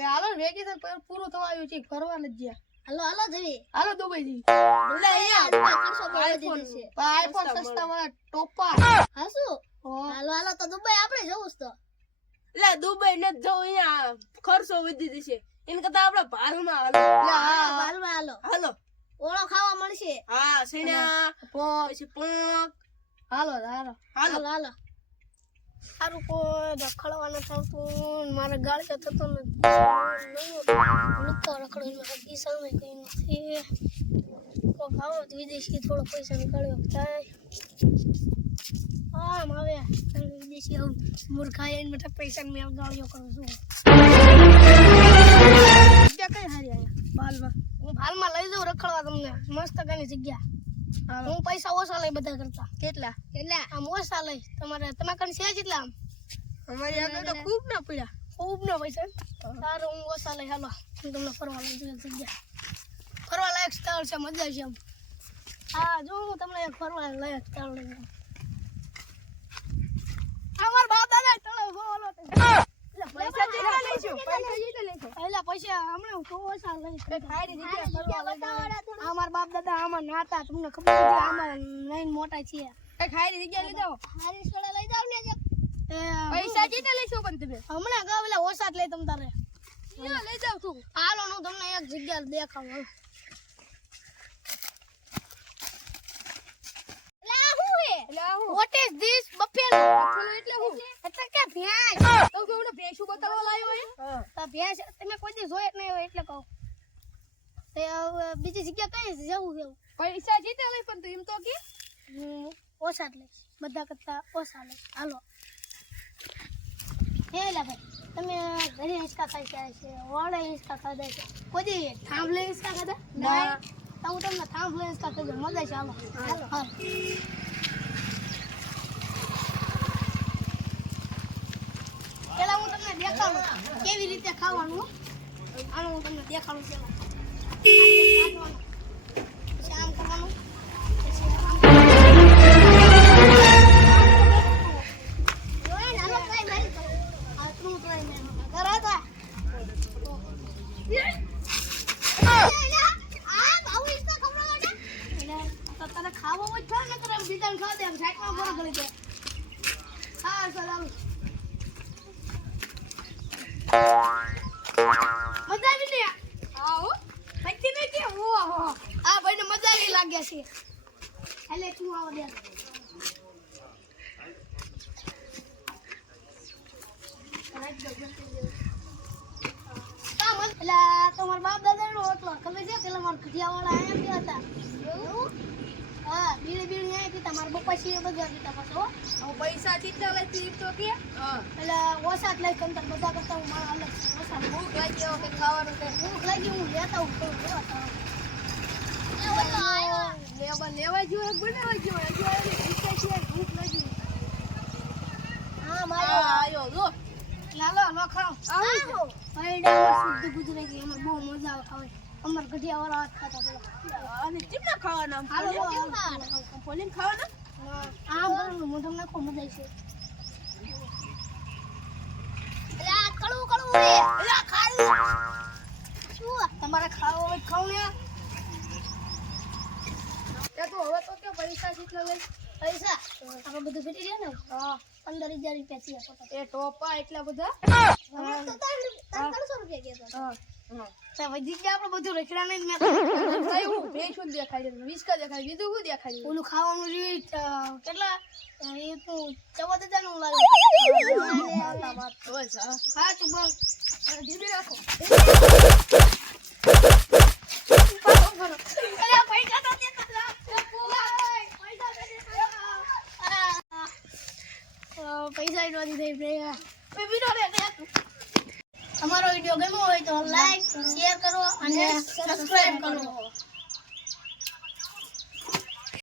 કે હાલો વેકેશન પૂરું થવા આવ્યું છે ફરવા ન ગયા હાલો જવી હાલો દુબઈ જી એટલે અહીંયા આઈફોન સસ્તા વાળા ટોપા હાસુ હાલો તો દુબઈ આપણે જવું તો એટલે દુબઈ ન જવું અહીંયા ખર્ચો વધી જશે એને કરતા આપણે ભારતમાં હાલો હાલો ઓળો ખાવા મળશે હા સીણા પછી પોંક હાલો સારું કોઈ રખડવાનું થતું મારે ગાડી થતો નથી રખડવાનું હકી સામે કઈ નથી કોઈ ખાવો વિદેશી થોડો પૈસા નીકળ્યો થાય આમ આવે વિદેશી આવું મૂર્ખાય એને બધા પૈસા મેં ગાળીઓ કરું છું જગ્યા કઈ હારી અહીંયા હું ભાલમાં લઈ જાઉં રખડવા તમને મસ્ત કઈ જગ્યા હું પૈસા ઓછા લઈ બધા કરતા કેટલા આમ ઓછા લઈ તમે કઈ છે કેટલા આમ અમારી આગળ તો ખૂબ ના પડ્યા ખૂબ ના પૈસા સારું હું ઓછા લઈ હાલો હું તમને ફરવા લઈ જઈએ જગ્યા ફરવા લાયક સ્થળ છે મજા છે આમ હા જો હું તમને એક ફરવા લાયક સ્થળ લઈ જાઉં અમાર બાપ દાદા તળાવ બોલો પૈસા કેટલા લઈશું પહેલા પૈસા હમણાં તો ઓછા લઈ ખાઈ જગ્યા અમાર બાપ દાદા આમાં નાતા તમને ખબર નથી આમાં નઈન મોટા છે ખાઈ જગ્યા લઈ જાઓ હારી સોડા લઈ જાવ ને પૈસા કેટલા લઈશું પણ તમે હમણાં ગાવ એટલે ઓછા જ લઈ તમ તારે લઈ જાવ તું હાલો હું તમને એક જગ્યા દેખાડું What is this buffalo? એટલે હું એટલે કે ભેંસ તો કેવું ભેંસું બતાવવા લાવ્યો હે તો ભેંસ તમે કોઈ દી જોઈ જ નહીં હોય એટલે કહું તે બીજી જગ્યા કઈ જવું છે પૈસા જીતે લઈ પણ તું એમ તો કે ઓછા જ લઈશ બધા કરતા ઓછા લઈશ હાલો હે લા ભાઈ તમે ઘરે હિંચકા ખાઈ ગયા છે વાળે હિંચકા ખાધા છે કોઈ દી થાંભલે હિંચકા ખાધા ના તો હું તમને થાંભલે હિંચકા ખાધા મજા છે હાલો હાલો પેલા હું તમને દેખાડું કેવી રીતે ખાવાનું આનું હું તમને દેખાડું પેલા પછી આમ કરવાનું પછી આમ જોઈ નાનો ટ્રાય મારી આટલું ટ્રાય મેં કરાતા તને ખાવો હોય તો ને તને બીજાને ખાવા દે સાઈડમાં પૂરો કરી દે હા ચાલ આવું મજા આવી ને આવો પૈકી નહીં કે હો આ ભાઈને મજા આવી લાગે છે એટલે તું આવો દે એટલે તમારા બાપ દાદા નો ઓટલો ખબર છે પેલા મારા ઘડિયા વાળા આયા હતા હા બીડી બીડી આયા પીતા મારા પપ્પા છે બધા પીતા પાછો હું પૈસા જીતતા લઈ તું તો કે એટલે ઓછા જ લઈ કંતર બધા કરતા હું મારા અલગ ઓછા ભૂખ લાગી હોય કે ખાવાનું કે ભૂખ લાગી હું લેતા હું લેવા જેવો એક બનાવવા જેવો હજુ આવી પૈસા છે ભૂખ લાગી હા મારો આયો જો લાલો નો ખાવ આવો પૈડા શુદ્ધ ગુજરાતી એમાં બહુ મજા આવે ખાવાની અમાર ગઢિયા વાળા હાથ ખાતા પેલા અને ચીમના ખાવાના હાલો પોલીન ખાવાના આ બરોબર મોઢમ નાખો મજા આવશે એટલે આ કળું રે એટલે ખાવું શું તમારે ખાવો હોય ખાવ ને તે તો હવે તો કે પૈસા જેટલા લઈ પૈસા આપણે બધું ફેટી રહ્યા ને હા 15,000 રૂપિયા છે એ ટોપા એટલા બધા તો 300 રૂપિયા ગયા હા તો વધી ગયા આપણે બધું રખડા નહીં મેં હું ભેંસું દેખાડી દે વિસ્કા દેખાડી બીજું શું દેખાડી ઓલું ખાવાનું રીત કેટલા એ તો 14,000 નું લાગે વાત તો છે હા તું બોલ ધીમી રાખો પૈસા નોંધી થઈ ગયા અમારો વિડિયો ગમ્યો હોય તો લાઈક શેર કરો અને સબસ્ક્રાઇબ કરો